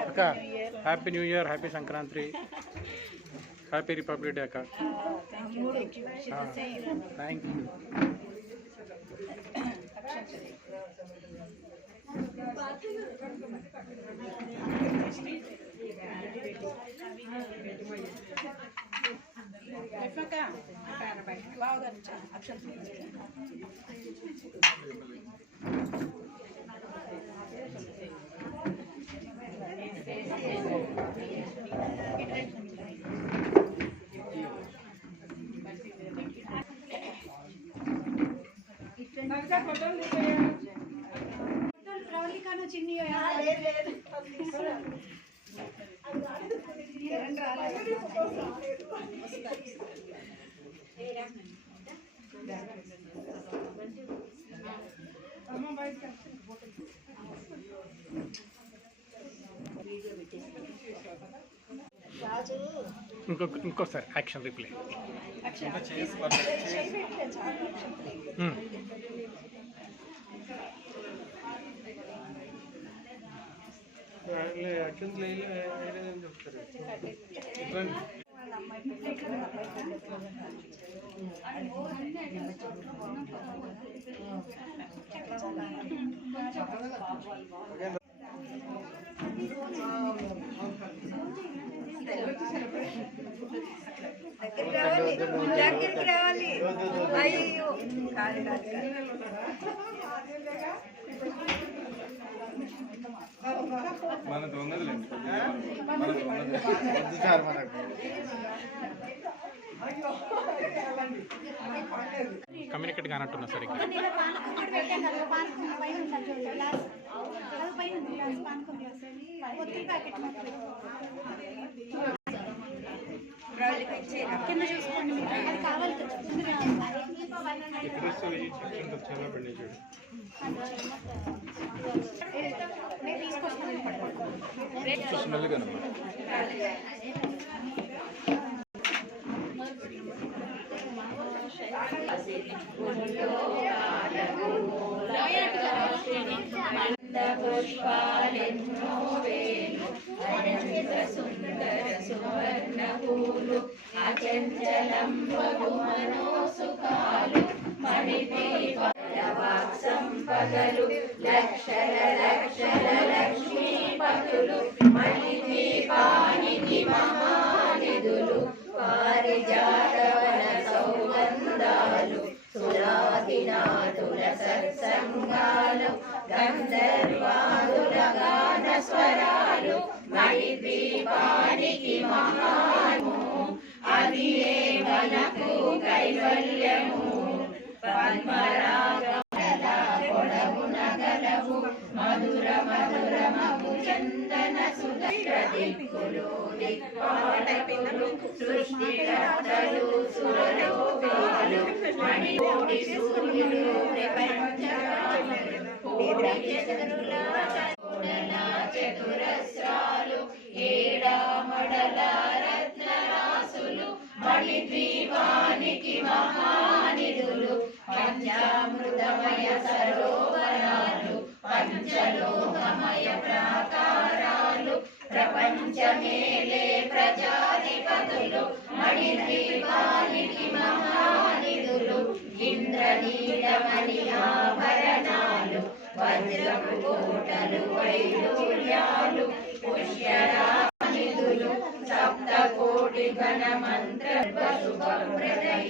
అక్క happy new year, happy Sankranti, happy republic day అక్క. Thank you. ఇంకోసారి యాక్షన్ రిప్లై. కమ్యూనికేట్ కానట్టున్నా సరే. పుష్పాలెన్నో వేలు అనంత సుందర సువర్ణ పూలు అచంచలంబగు మనోసుఖాలు మణిదీపవాక్ సంపదలు లక్షల లక్షల లక్ష్మీపతులు మణిదీపానికి మహానిధులు పారిజాతవన సౌగంధాలు సురాదినాథుల సత్సంగాలు గంధర్వాదుల గాన స్వరాలు మణిద్వీపానికి మహాను అది ఏ మనకు కైవల్యము పద్మరాగల పొడవున గలవు మధుర మధురమగు చందన సుధర దిక్కులు దిక్పాటకులు సృష్టికర్తలు సురలోకాలు మణికోటి సూర్యులు చతురస్రాలు ఏడామడల రత్నరాసులు మణిద్వీపానికి మహానిధులు పంచామృతమయ సరోవరాలు పంచలోకమయ ప్రాకారాలు ప్రపంచమేలే ప్రజాధిపతులు మణిద్వీపానికి మహానిధులు ఇంద్రనీలమణి ఆభరణాలు వజ్రపు కోటలు వైడూర్యాలు పుష్యరానిధులు సప్తకోటి ఘన మంత్ర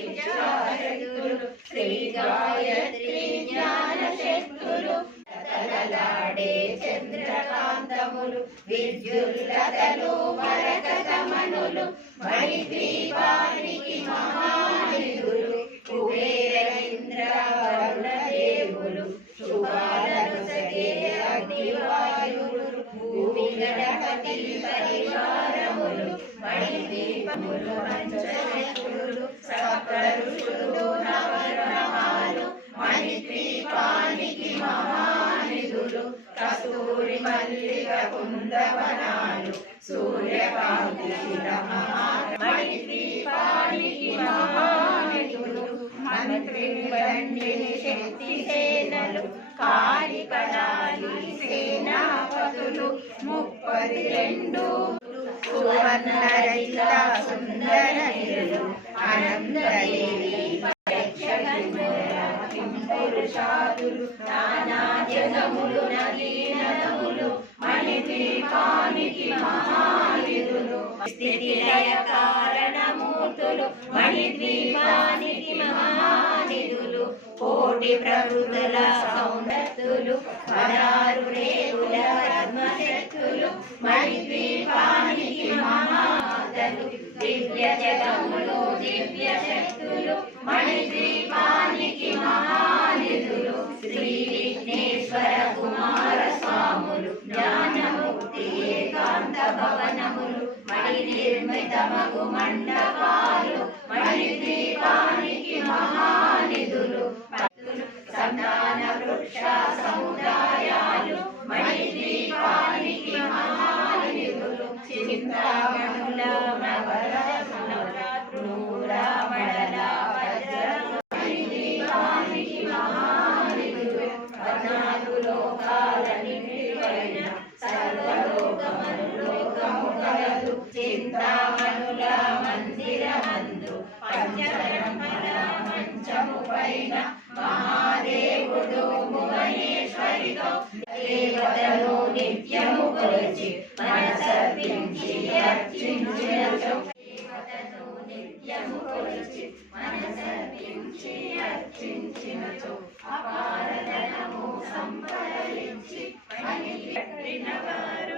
శుభప్రదైచారతులు శ్రీ గాయత్రి జ్ఞాన శక్తులు తలలాడే చంద్రకాంతములు విద్యుల్లతలు మరకతమనులు మణిద్వీపానికి మహానిధులు కుబేరేంద్ర వరుణదేవులు శుభాలను సగే అగ్నివాయువులు భూమి గణపతి పరివారములు మణిద్వీపములు పంచశక్తులు సప్త ఋషులు నవగ్రహాలు మణిద్వీపానికి మహానిధులు కస్తూరి మల్లిక కుందవనాలు సూర్యకాంతి మణిద్వీపానికి మహానిధులు మంత్రి బండి శక్తి సేనలు కాళికడాలి సేనాపతులు 32 సువర్ణ రజిత సుందర నిరులు అనంతదేవి పురుషాదులు నానా జగములు నదీనదములు మణిద్వీపానికి మహానిధులు స్థితిలయ కారణమూర్తులు మణిద్వీపానికి మహానిధులు కోటి ప్రకృతుల సౌందర్యులు 16 రేవుల పద్మశక్తులు మణిద్వీపానికి మహాతలు దివ్య జగములు దివ్య శక్తులు మణిద్వీపానికి మహానిధులు శ్రీ విఘ్నేశ్వర కుమార స్వాములు జ్ఞానముక్తి ఏకాంత భవనములు మణి నిర్మితమగు మండపాలు మణిద్వీపానికి మహానిధులు సంతాన వృక్ష సముదాయాలు మణిద్వీపానికి మహానిధులు చింతామణుల నవరత్నూరమణల వజ్ర మణిద్వీపానికి మహానిధులు 14 లోకాలన్నిటిపైన సర్వలోకమనులోకము కలదు చింతామణుల మందిరమందు పంచబ్రహ్మల మంచము పైన మహాదేవుడు భువనేశ్వరితో దేవతలు నిత్యము కొలిచి మనసర్పించి అర్చించినచో దేవతలు నిత్యము కొలిచి మనసర్పించి అర్చించినచో అపారధనము సంపాదించి మణి పెట్టినవారు